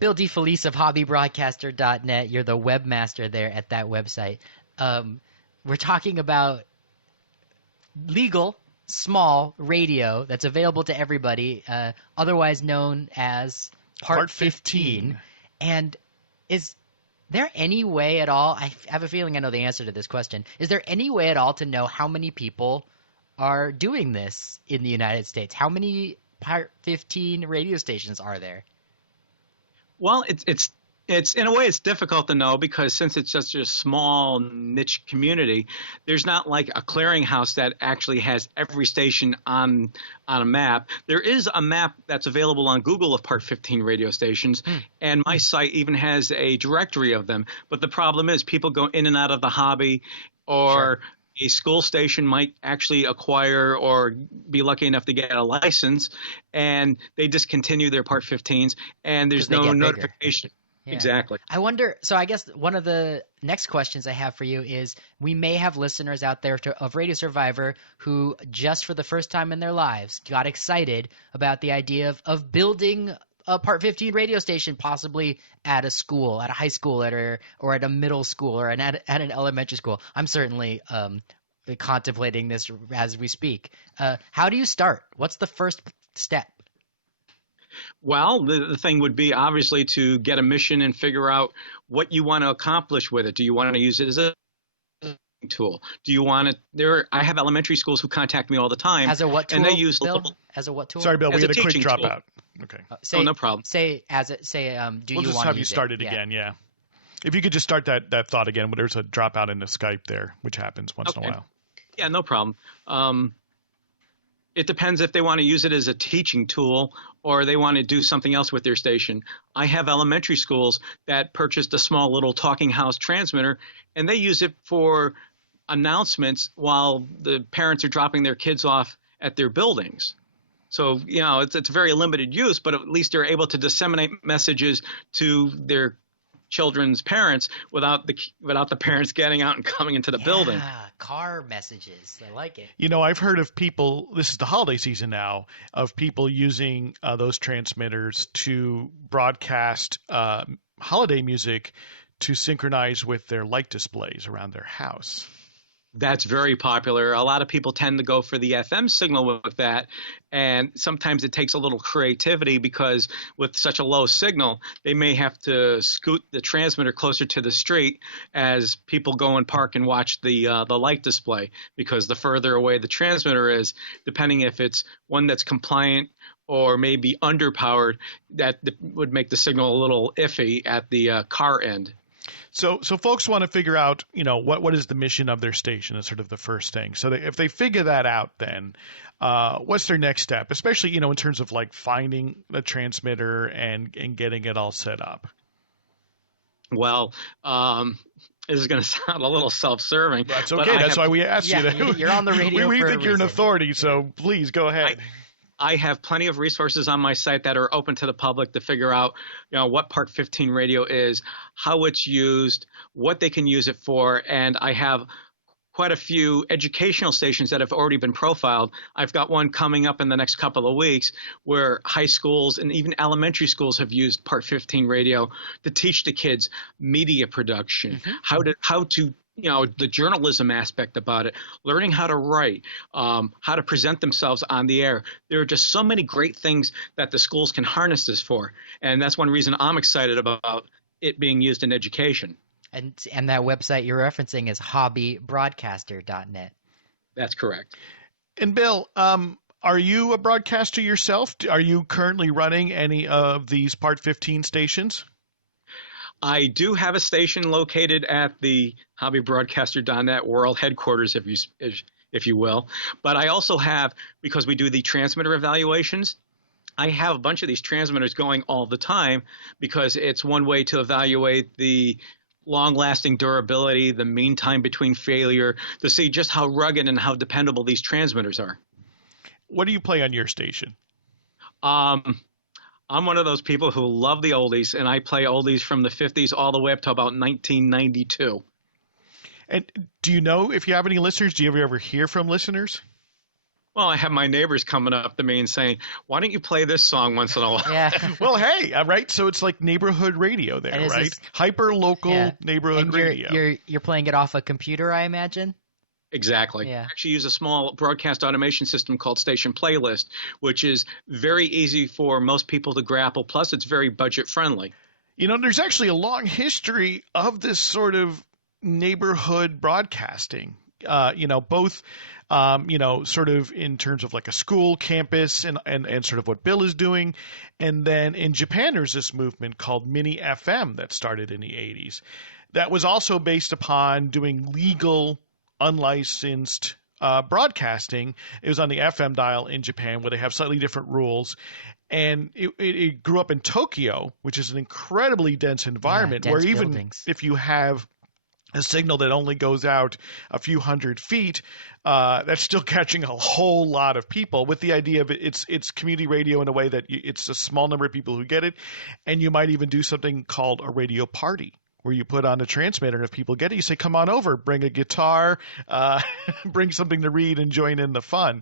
Bill DeFelice of hobbybroadcaster.net. You're the webmaster there at that website. We're talking about legal, small radio that's available to everybody, otherwise known as Part 15. And is there any way at all, I have a feeling I know the answer to this question, is there any way at all to know how many people are doing this in the United States? How many Part 15 radio stations are there? Well, it's in a way it's difficult to know because since it's such a small niche community, there's not like a clearinghouse that actually has every station on a map. There is a map that's available on Google of Part 15 radio stations, and my site even has a directory of them. But the problem is people go in and out of the hobby, or a school station might actually acquire or be lucky enough to get a license, and they discontinue their Part 15s, and there's no notification. Yeah. Exactly. I wonder, so I guess one of the next questions I have for you is we may have listeners out there of Radio Survivor who just for the first time in their lives got excited about the idea of building a Part 15 radio station, possibly at a school, at a high school, or at a middle school, or at an elementary school. I'm certainly contemplating this as we speak. How do you start? What's the first step? Well, the thing would be obviously to get a mission and figure out what you want to accomplish with it. Do you want to use it as a tool? Do you want it? I have elementary schools who contact me all the time. As a what tool? And they use Bill? As a what tool? Sorry, Bill, we had a quick dropout. Okay. No problem. Do you want to use it? We'll just have you start it again, yeah. If you could just start that thought again. There's a dropout in the Skype there, which happens once in a while. Yeah, no problem. It depends if they want to use it as a teaching tool or they want to do something else with their station. I have elementary schools that purchased a small little talking house transmitter, and they use it for announcements while the parents are dropping their kids off at their buildings. So, it's very limited use, but at least they're able to disseminate messages to their children's parents without the parents getting out and coming into the building. Car messages. I like it. I've heard of people, this is the holiday season now, of people using those transmitters to broadcast holiday music to synchronize with their light displays around their house. That's very popular. A lot of people tend to go for the FM signal with that, and sometimes it takes a little creativity because with such a low signal, they may have to scoot the transmitter closer to the street as people go and park and watch the light display, because the further away the transmitter is, depending if it's one that's compliant or maybe underpowered, that would make the signal a little iffy at the car end. So folks want to figure out, what is the mission of their station is sort of the first thing. So if they figure that out, then what's their next step, especially, in terms of like finding the transmitter and getting it all set up? Well, this is going to sound a little self-serving. That's okay. That's why we asked you that. You're on the radio. We think you're an authority, so please go ahead. I have plenty of resources on my site that are open to the public to figure out, what Part 15 radio is, how it's used, what they can use it for, and I have quite a few educational stations that have already been profiled. I've got one coming up in the next couple of weeks where high schools and even elementary schools have used Part 15 radio to teach the kids media production, how to the journalism aspect about it, learning how to write, how to present themselves on the air. There are just so many great things that the schools can harness this for. And that's one reason I'm excited about it being used in education. And that website you're referencing is hobbybroadcaster.net. That's correct. And Bill, are you a broadcaster yourself? Are you currently running any of these Part 15 stations? I do have a station located at the hobbybroadcaster.net world headquarters, if you will. But I also have, because we do the transmitter evaluations, I have a bunch of these transmitters going all the time because it's one way to evaluate the long-lasting durability, the mean time between failure, to see just how rugged and how dependable these transmitters are. What do you play on your station? I'm one of those people who love the oldies, and I play oldies from the 50s all the way up to about 1992. And do you know if you have any listeners? Do you ever hear from listeners? Well, I have my neighbors coming up to me and saying, "Why don't you play this song once in a while?" Yeah. Well, hey, right? So it's like neighborhood radio there, And is right? this- Hyper local Yeah. neighborhood And radio. you're playing it off a computer, I imagine. Exactly. Yeah. I actually use a small broadcast automation system called Station Playlist, which is very easy for most people to grapple. Plus, it's very budget friendly. You know, there's actually a long history of this sort of neighborhood broadcasting. Both, sort of in terms of like a school campus and sort of what Bill is doing. And then in Japan, there's this movement called Mini FM that started in the 80s. That was also based upon doing legal, unlicensed broadcasting. It was on the FM dial in Japan, where they have slightly different rules. And it grew up in Tokyo, which is an incredibly dense environment, dense where even buildings. if you have a signal that only goes out a few hundred feet, that's still catching a whole lot of people, with the idea of it's community radio in a way that it's a small number of people who get it. And you might even do something called a radio party, where you put on a transmitter, and if people get it, you say, come on over, bring a guitar, bring something to read, and join in the fun.